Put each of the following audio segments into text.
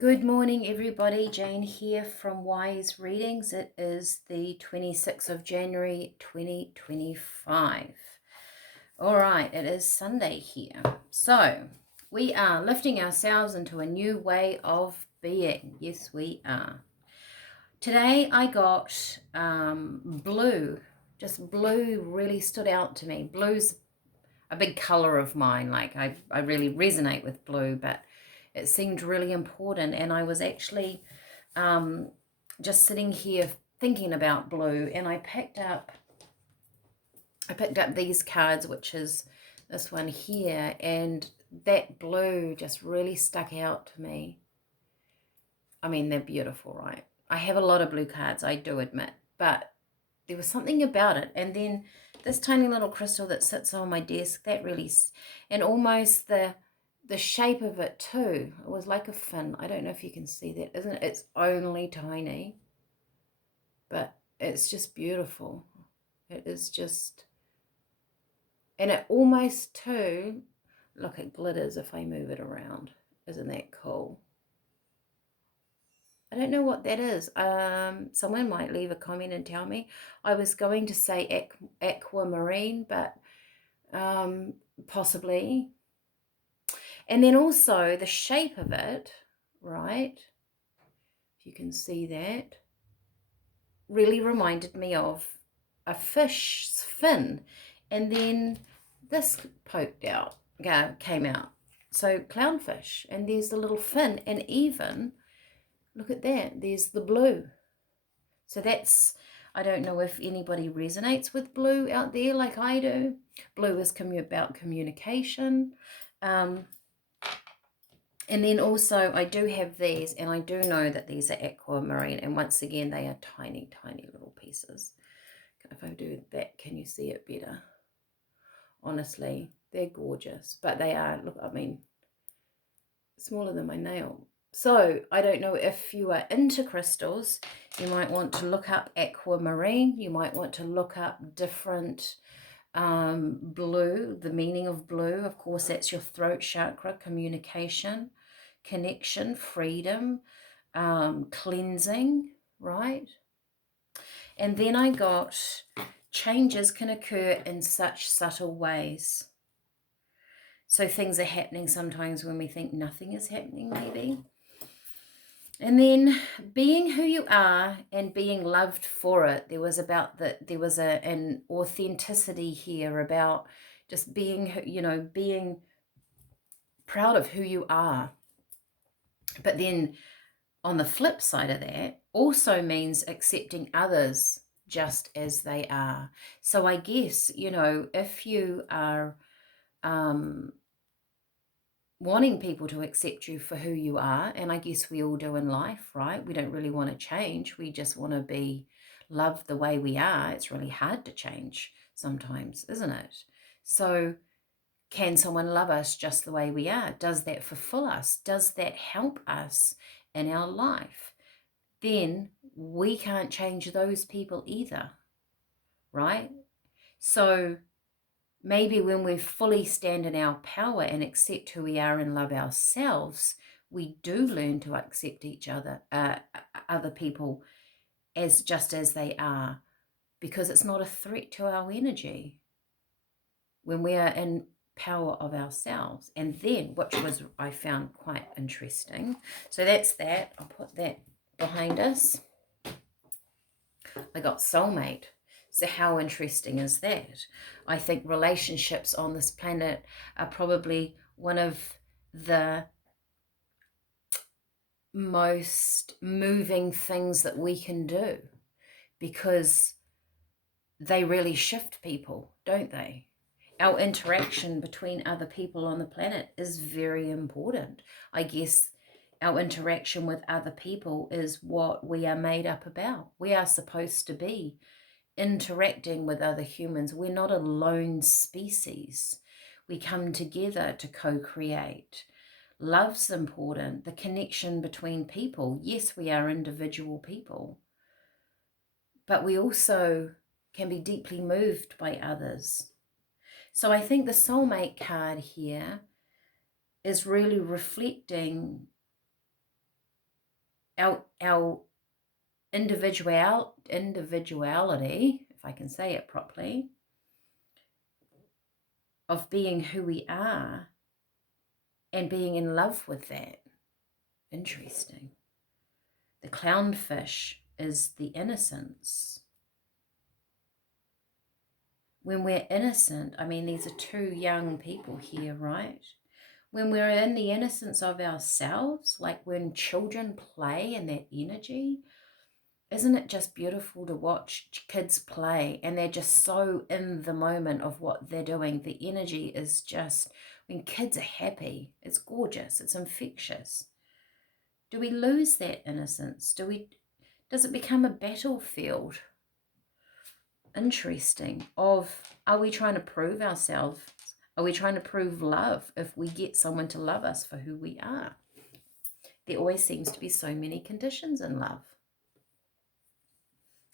Good morning, everybody. Jane here from Wise Readings. It is the 26th of January 2025. All right, it is Sunday here. So, we are lifting ourselves into a new way of being. Yes, we are. Today I got blue. Just blue really stood out to me. Blue's a big color of mine. Like I really resonate with blue, but it seemed really important. And I was actually just sitting here thinking about blue, and I picked up these cards, which is this one here, and that blue just really stuck out to me. I mean, they're beautiful, right? I have a lot of blue cards, I do admit, but there was something about it. And then this tiny little crystal that sits on my desk, that really, and almost the shape of it too. It was like a fin. I don't know if you can see that, isn't it? It's only tiny, but it's just beautiful. It is just, and it almost too, look, it glitters if I move it around. Isn't that cool? I don't know what that is. Someone might leave a comment and tell me. I was going to say aquamarine, but possibly. And then also the shape of it, right? If you can see that, really reminded me of a fish's fin. And then this poked out, came out. So clownfish, and there's the little fin, and even, look at that, there's the blue. So that's, I don't know if anybody resonates with blue out there like I do. Blue is about communication. And then also I do have these, and I do know that these are aquamarine, and once again they are tiny, tiny little pieces. If I do that, can you see it better? Honestly, they're gorgeous, but they are, look, I mean, smaller than my nail. So I don't know if you are into crystals, you might want to look up aquamarine. You might want to look up different blue, the meaning of blue. Of course, that's your throat chakra, communication, connection, freedom, cleansing, right? And then I got changes can occur in such subtle ways. So things are happening sometimes when we think nothing is happening, maybe. And then being who you are and being loved for it. There was an authenticity here about just being, being proud of who you are. But then on the flip side of that also means accepting others just as they are. So I guess, if you are wanting people to accept you for who you are, and I guess we all do in life, right? We don't really want to change. We just want to be loved the way we are. It's really hard to change sometimes, isn't it? So can someone love us just the way we are? Does that fulfill us? Does that help us in our life? Then we can't change those people either, right? So maybe when we fully stand in our power and accept who we are and love ourselves, we do learn to accept each other, other people as just as they are, because it's not a threat to our energy when we are in power of ourselves. And then, which was I found quite interesting. So that's that. I'll put that behind us. I got soulmate. So how interesting is that? I think relationships on this planet are probably one of the most moving things that we can do, because they really shift people, don't they? Our interaction between other people on the planet is very important. I guess our interaction with other people is what we are made up about. We are supposed to be interacting with other humans. We're not a lone species. We come together to co-create. Love's important, the connection between people. Yes, we are individual people, but we also can be deeply moved by others. So I think the soulmate card here is really reflecting our individuality, if I can say it properly, of being who we are and being in love with that. Interesting. The clownfish is the innocence. When we're innocent, I mean, these are two young people here, right? When we're in the innocence of ourselves, like when children play in that energy, isn't it just beautiful to watch kids play and they're just so in the moment of what they're doing? The energy is just, when kids are happy, it's gorgeous, it's infectious. Do we lose that innocence? Does it become a battlefield? Interesting. Are we trying to prove ourselves? Are we trying to prove love if we get someone to love us for who we are? There always seems to be so many conditions in love.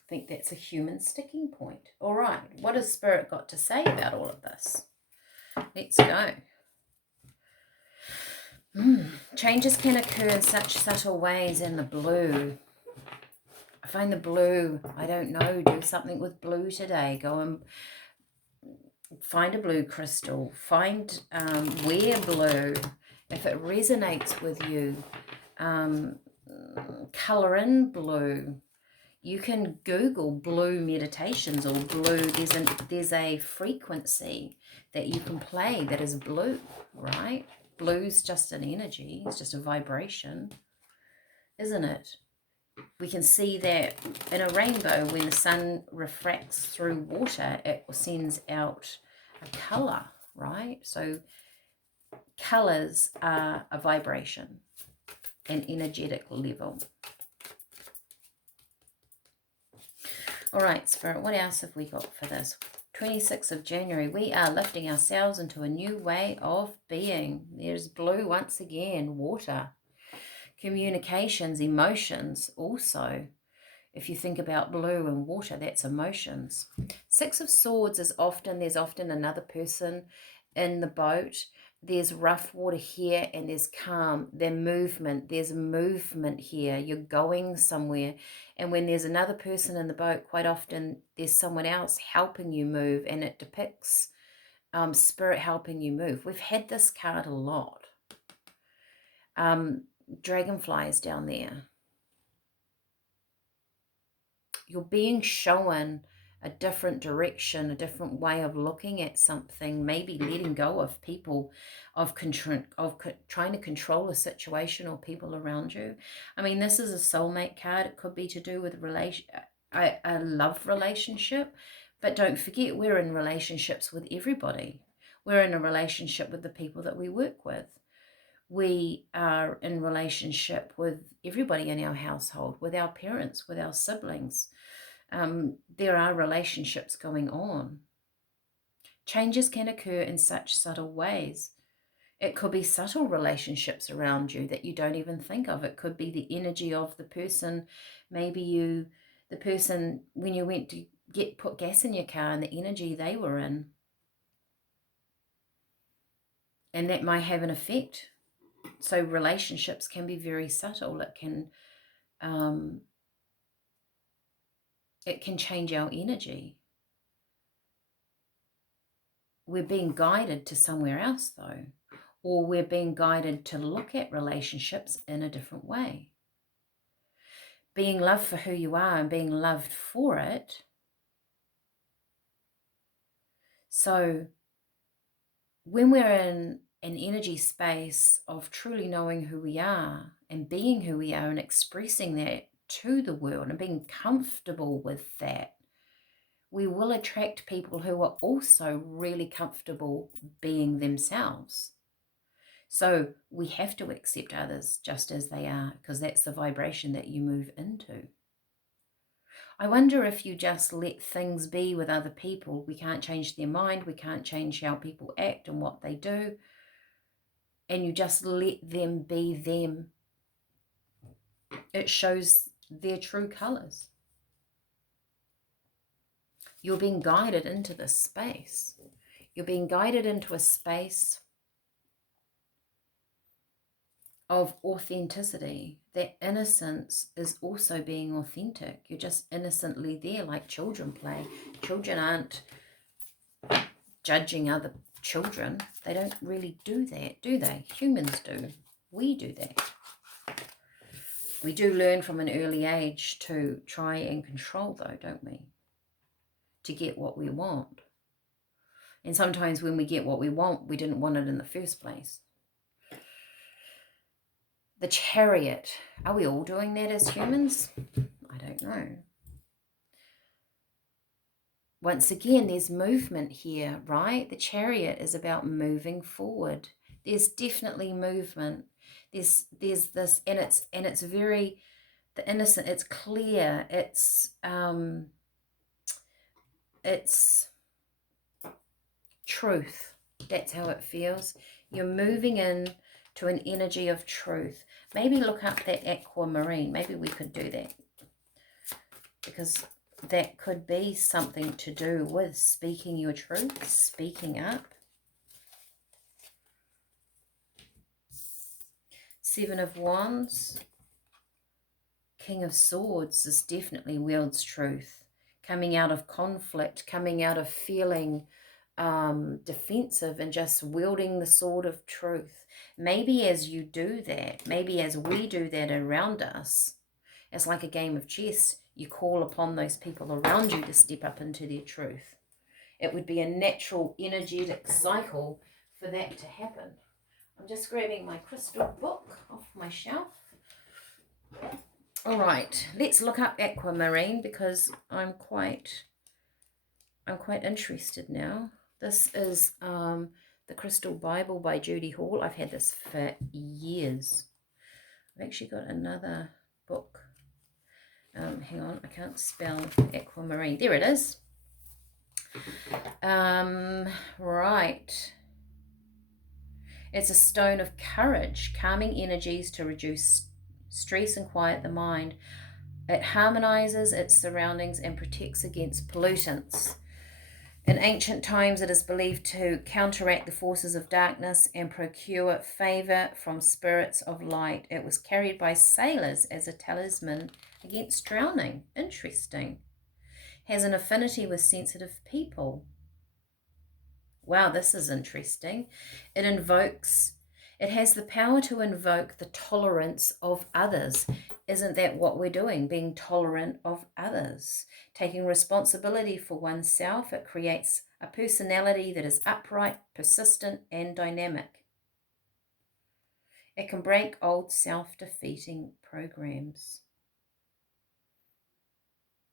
I think that's a human sticking point. All right, what has Spirit got to say about all of this? Let's go. Changes can occur in such subtle ways in the blue. I find the blue, I don't know, do something with blue today. Go and find a blue crystal. Find, wear blue. If it resonates with you, colour in blue. You can Google blue meditations or blue. There's a frequency that you can play that is blue, right? Blue's just an energy. It's just a vibration, isn't it? We can see that in a rainbow, when the sun refracts through water, it sends out a colour, right? So colours are a vibration, an energetic level. All right, Spirit, what else have we got for this? 26th of January, we are lifting ourselves into a new way of being. There's blue once again, water. Communications, emotions also. If you think about blue and water, that's emotions. Six of Swords is there's often another person in the boat. There's rough water here and there's calm. There's movement here. You're going somewhere. And when there's another person in the boat, quite often there's someone else helping you move, and it depicts Spirit helping you move. We've had this card a lot. Dragonflies down there. You're being shown a different direction, a different way of looking at something, maybe letting go of people, of trying to control a situation or people around you. I mean, this is a soulmate card. It could be to do with a love relationship, but don't forget, we're in relationships with everybody. We're in a relationship with the people that we work with. We are in relationship with everybody in our household, with our parents, with our siblings. There are relationships going on. Changes can occur in such subtle ways. It could be subtle relationships around you that you don't even think of. It could be the energy of the person. Maybe the person, when you went to put gas in your car, and the energy they were in. And that might have an effect. So relationships can be very subtle. It can change our energy. We're being guided to somewhere else though, or we're being guided to look at relationships in a different way. Being loved for who you are and being loved for it. So when we're in an energy space of truly knowing who we are and being who we are and expressing that to the world and being comfortable with that, we will attract people who are also really comfortable being themselves. So we have to accept others just as they are, because that's the vibration that you move into. I wonder if you just let things be with other people. We can't change their mind. We can't change how people act and what they do. And you just let them be them. It shows their true colours. You're being guided into this space. You're being guided into a space of authenticity. That innocence is also being authentic. You're just innocently there like children play. Children aren't judging other children. They don't really do that, do they? Humans do. We do that. We do learn from an early age to try and control, though, don't we? To get what we want. And sometimes when we get what we want, we didn't want it in the first place. The Chariot. Are we all doing that as humans? I don't know. Once again, there's movement here, right? The Chariot is about moving forward. There's definitely movement. There's this, and it's very, the innocent, it's clear, it's truth. That's how it feels. You're moving in to an energy of truth. Maybe look up that aquamarine. Maybe we could do that, because that could be something to do with speaking your truth, speaking up. Seven of Wands. King of Swords is definitely wields truth. Coming out of conflict, coming out of feeling defensive and just wielding the sword of truth. Maybe as you do that, maybe as we do that around us, it's like a game of chess. You call upon those people around you to step up into their truth. It would be a natural, energetic cycle for that to happen. I'm just grabbing my crystal book off my shelf. All right, let's look up aquamarine, because I'm quite interested now. This is the Crystal Bible by Judy Hall. I've had this for years. I've actually got another book. Hang on, I can't spell aquamarine. There it is. Right. It's a stone of courage, calming energies to reduce stress and quiet the mind. It harmonizes its surroundings and protects against pollutants. In ancient times, it is believed to counteract the forces of darkness and procure favor from spirits of light. It was carried by sailors as a talisman against drowning. Interesting. Has an affinity with sensitive people. Wow, this is interesting. It has the power to invoke the tolerance of others. Isn't that what we're doing? Being tolerant of others. Taking responsibility for oneself. It creates a personality that is upright, persistent, and dynamic. It can break old self-defeating programs.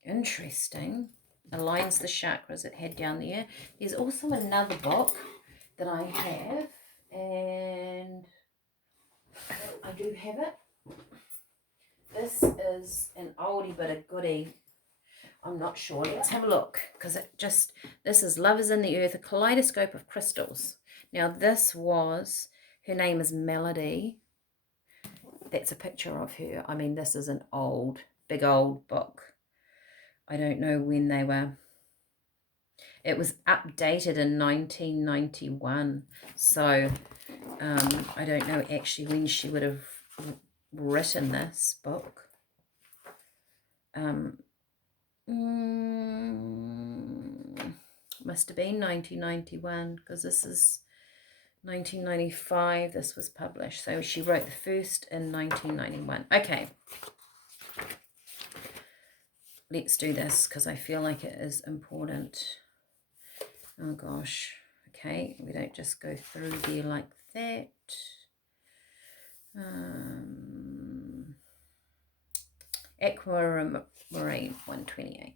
Interesting. Aligns the chakras it had down there. There's also another book that I have, and I do have it. This is an oldie but a goodie. I'm not sure. Let's have a look, because this is Love is in the Earth, a kaleidoscope of crystals. Now this was, her name is Melody. That's a picture of her. I mean, this is an old, big old book. I don't know when they were. It was updated in 1991. So I don't know actually when she would have written this book. Must have been 1991, because this is 1995 this was published. So she wrote the first in 1991. Okay. Let's do this, because I feel like it is important. Oh gosh. Okay, we don't just go through there like that. Aquamarine 128.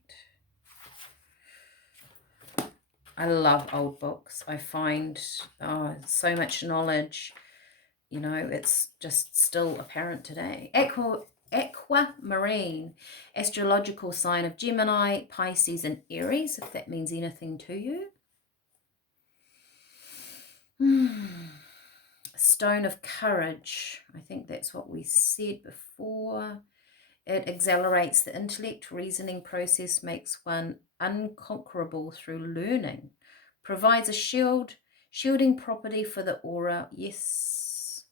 I love old books. I find so much knowledge, you know, it's just still apparent today. Aquamarine, astrological sign of Gemini, Pisces, and Aries, if that means anything to you. Stone of courage. I think that's what we said before. It accelerates the intellect, reasoning process, makes one unconquerable through learning. Provides a shielding property for the aura. Yes.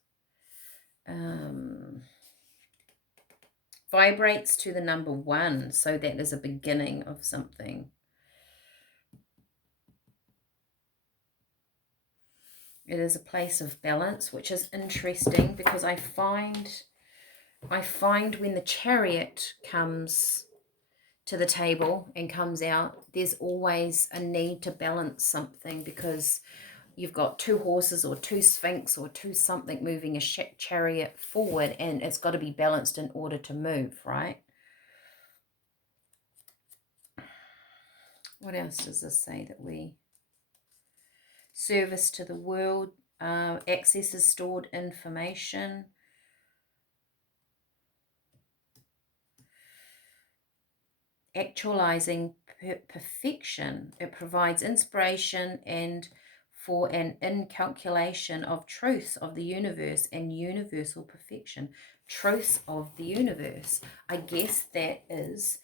Vibrates to the number 1, so that is a beginning of something. It is a place of balance, which is interesting because I find when the Chariot comes to the table and comes out, there's always a need to balance something, because you've got 2 horses or 2 Sphinx or 2 something moving a chariot forward, and it's got to be balanced in order to move, right? What else does this say that we... Service to the world, accesses stored information. Actualizing perfection. It provides inspiration and for an incalculation of truths of the universe and universal perfection. Truths of the universe. I guess that is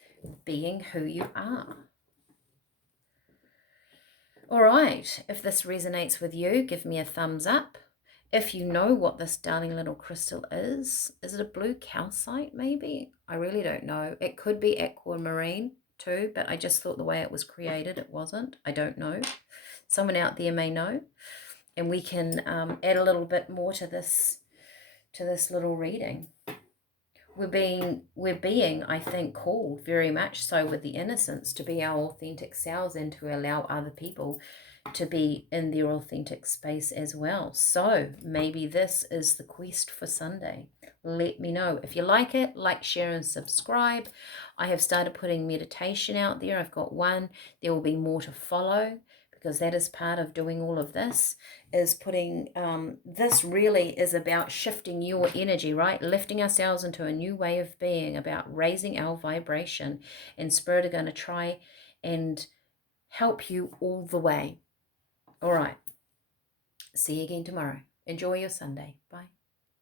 being who you are. All right, if this resonates with you, give me a thumbs up. If you know what this darling little crystal is it a blue calcite maybe? I really don't know. It could be aquamarine too, but I just thought the way it was created, it wasn't. I don't know. Someone out there may know. And we can add a little bit more to this little reading. We're being, I think, called very much so with the innocence to be our authentic selves and to allow other people to be in their authentic space as well. So maybe this is the quest for Sunday. Let me know. If you like it, like, share, and subscribe. I have started putting meditation out there. I've got one. There will be more to follow, because that is part of doing all of this, is putting, this really is about shifting your energy, right? Lifting ourselves into a new way of being, about raising our vibration. And Spirit are going to try and help you all the way. All right. See you again tomorrow. Enjoy your Sunday. Bye.